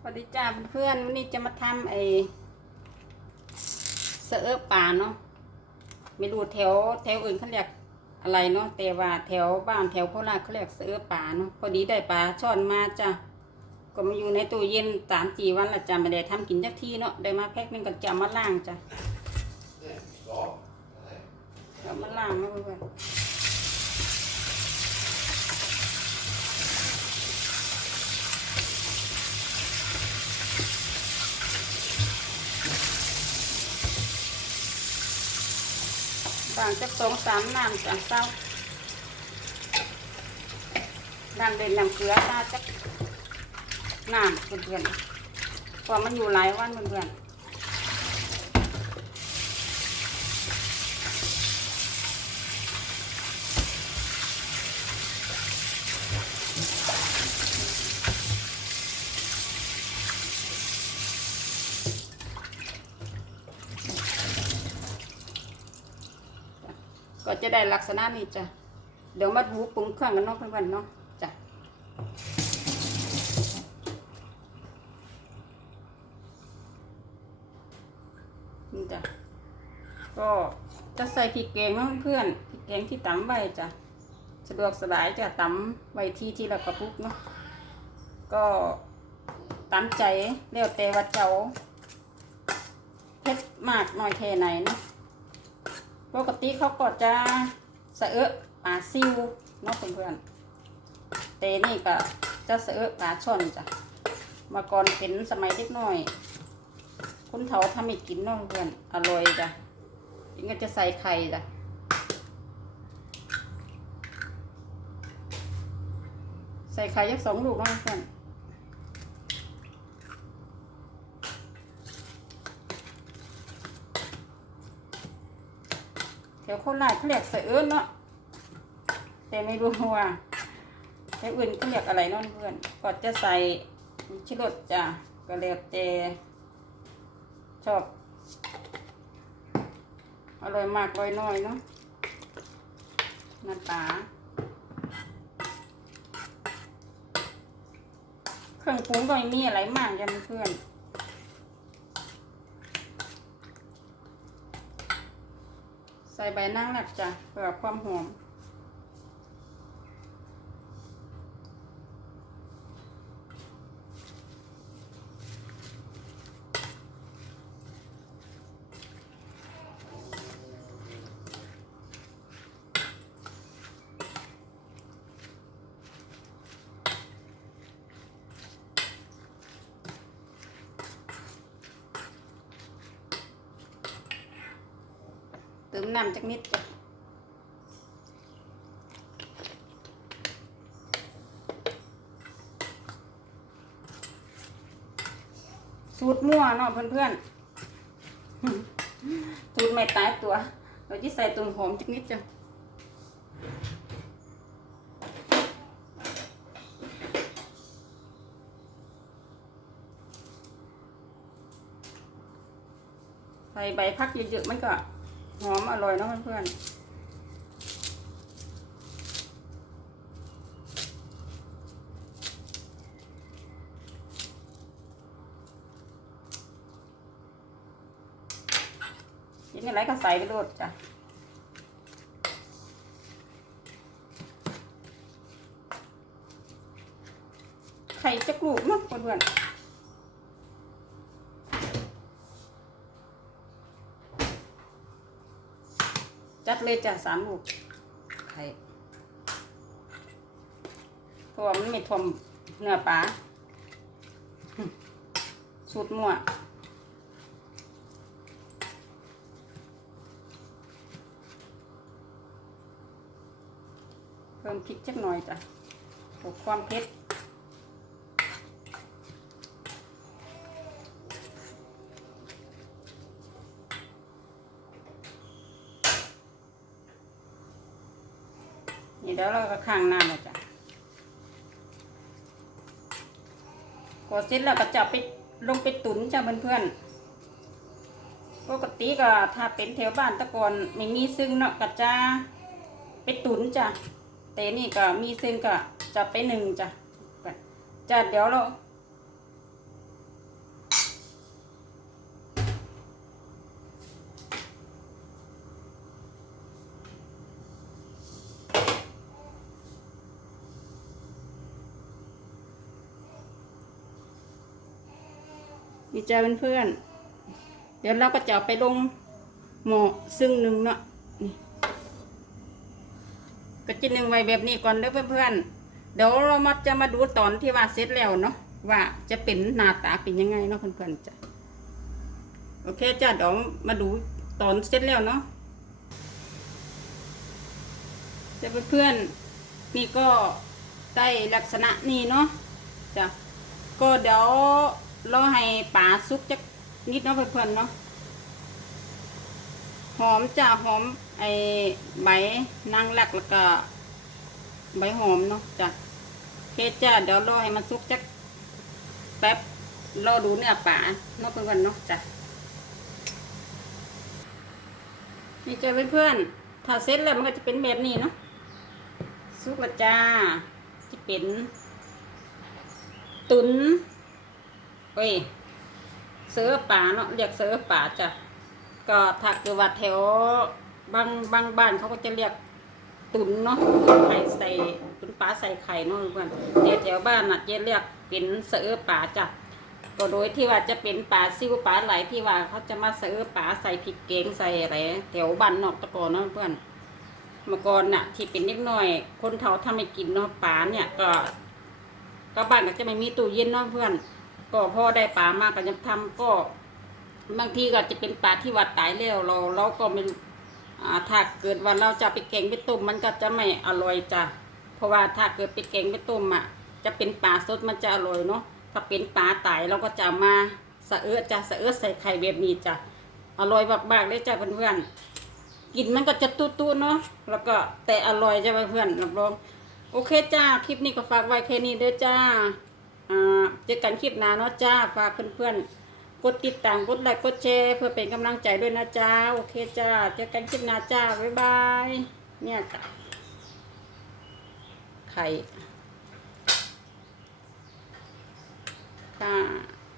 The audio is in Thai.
สวัสดีจ้าเพื่อนๆวันนี้จะมาทำไอ้เสอป่าเนาะไม่รู้แถวแถวอื่นเขาเรียกอะไรเนาะแต่ว่าแถวบ้านแถวโคราชเขาเรียกเสอป่าเนาะพอดีได้ปลาช่อนมาจ้ะก็มาอยู่ในตู้เย็นสามสี่วันละจ้ะไม่ได้ทำกินจักทีเนาะได้มาแพ็คหนึงก็จะมาล่างจ้ะเอามาล่างนะเพื่อน บางจะสองสามน้ำจ้ะเศร้าบางเด่นน้ำเกลือตาจะน้ำเพื่อนๆเพราะมันอยู่หลายวันเพื่อนๆ ก็จะได้ลักษณะนี้จ้ะ เดี๋ยวมาดูปรุงเครื่องกันเนาะเพื่อนๆเนาะจ้ะนี่จ้ะ ก็จะใส่พริกแกงนะเพื่อนพริกแกงที่ตำไว้จ้ะ สะดวกสบายจะตำไว้ที่ที่เรากระปุกเนาะ ก็ตามใจแล้วแต่ว่าเจ้าเผ็ดมากน้อยแค่ไหนเนาะ ปกติเขาก็จะสะเอะปลาซิวเนาะเพื่อนๆแต่นี่ก็จะสะเอะปลาช่อนจ้ะมาก่อนเป็นสมัยเด็กน้อย คุณเถาทำให้กินน้องเพื่อนอร่อยจ้ะยิ่งก็จะใส่ไข่จ้ะใส่ไข่ยักสองลูกน้องเพื่อน แถวโคราชเขาเรียกใส่เอิ้นเนาะแต่ไม่รู้ว่าแถวอื่นเขาเรียกอะไรน้องเพื่อนก็จะใส่ชิลดจ้ะก็แล้วแต่ชอบอร่อยมากอร่อยน้อยเนาะน้ำปลาเครื่องปรุงก็ไม่มีอะไรมากยันเพื่อน ใส่ใบนั่งหลักจ้ะเพื่อความหอม ติมน้ำจักนิดจ้ะสูตรมั่วเนาะเพื่อนๆสูตรไม่ตายตัว เราจะใส่ตุ่นหอมจักนิดจ้ะใส่ใบพักเยอะๆมันก็ หอมอร่อยเนาะเพื่อนๆกินอะไรก็ใส่ไปโดดจ้ะไข่จักลูกเนาะเพื่อนๆ ดเลยจ้ะสามลูกไข่เพราะว่ามันไม่ทวมเนื้อปลาสูตรมั่วเพิ่มพริกจักหน่อยจ้ะปลุกความเผ็ด นี่เดี๋ยวเราก็ข้างน้ำแล้วจ้ะกดเสร็จแล้วก็จะไปลงไปตุ๋นจ้ะเพื่อนๆปกติก็ถ้าเป็นแถวบ้านตะกอนไม่มีซึ่งเนาะก็จะไปตุ๋นจ้ะแต่นี่ก็มีซึ่งก็จะไปหนึ่งจ้ะจ้ะเดี๋ยวเรา นี่จ้าเพื่อนๆเดี๋ยวเราก็จะเอาไปลงหม้อซึ่งหนึ่งเนาะนี่ก็จะหนึ่งไว้แบบนี้ก่อนเด้อเพื่อนๆเดี๋ยวเรามาจะมาดูตอนที่ว่าเสร็จแล้วเนาะว่าจะเป็นหน้าตาเป็นยังไงเนาะเพื่อนๆจ้ะโอเคจ้าเดี๋ยวมาดูตอนเสร็จแล้วเนาะจะเพื่อนๆนี่ก็ได้ลักษณะนี้เนาะจ้ะก็เดี๋ยว รอให้ป่าซุกจักนิดเนาะเพื่อนๆเนาะหอมจ้ะหอมไอ้ใบนางรักแล้วก็ใบหอมเนาะจ้ะเคจ้ะเดี๋ยวรอให้มันซุกจักแป๊บรอดูเนื้อป่าเนาะเพื่อนๆเนาะจ้ะนี่จ้ะเพื่อนๆถ้าเสร็จแล้วมันก็จะเป็นแบบนี้เนาะซุกละจ้าจะเป็น ตุน เอ้ยเสือป่าเนาะเรียกเสือป่าจ้ะก็ถ้าเกิดว่าแถวบางบางบ้านเขาก็จะเรียกตุนเนาะไข่ใส่ตุนปลาใส่ไข่เนาะเพื่อนแต่แถวบ้านน่ะจะเรียกเป็นเสือป่าจ้ะก็โดยที่ว่าจะเป็นป่าซิวป่าไหลที่ว่าเขาจะมาเสือป่าใส่พริกเกงใส่อะไรแถวบ้านนอกตะกอนเนาะเพื่อนเมื่อก่อนน่ะ ที่เป็นเล็กน้อย คนเฒ่าทำไม่กินเนาะป่าเนี่ยก็ก็บ้านก็จะไม่มีตู้เย็นเนาะเพื่อน ก็พ่อได้ปลามากก็ยังทำก็บางทีก็จะเป็นปลาที่วัดตายแล้วเราเราก็ไม่ถ้าเกิดว่าเราจะไปแกงไปต้มมันก็จะไม่อร่อยจ้ะเพราะว่าถ้าเกิดไปแกงไปต้มอะ จะเป็นปลาสดมันจะอร่อยเนาะถ้าเป็นปลาตายเราก็จะมาสะเอื้อจ้ะสะเอื้อใส่ไข่แบบนี้จ้ะอร่อยมากๆเลยจ้ะเพื่อนๆกินมันก็จะตุ้ๆเนาะแล้วก็แต่อร่อยจ้ะเพื่อนๆรับรองโอเคจ้าคลิปนี้ก็ฝากไว้แค่นี้เด้อจ้า เจอกันคลิปหน้าเนาะจ้าฝากเพื่อนๆ กดติดตามกดไลค์กดแชร์เพื่อเป็นกำลังใจด้วยนะจ้าโอเคจ้าเจอกันคลิปหน้าจ้าบ๊ายบายเนี่ยจ้ะไข่ค่ะ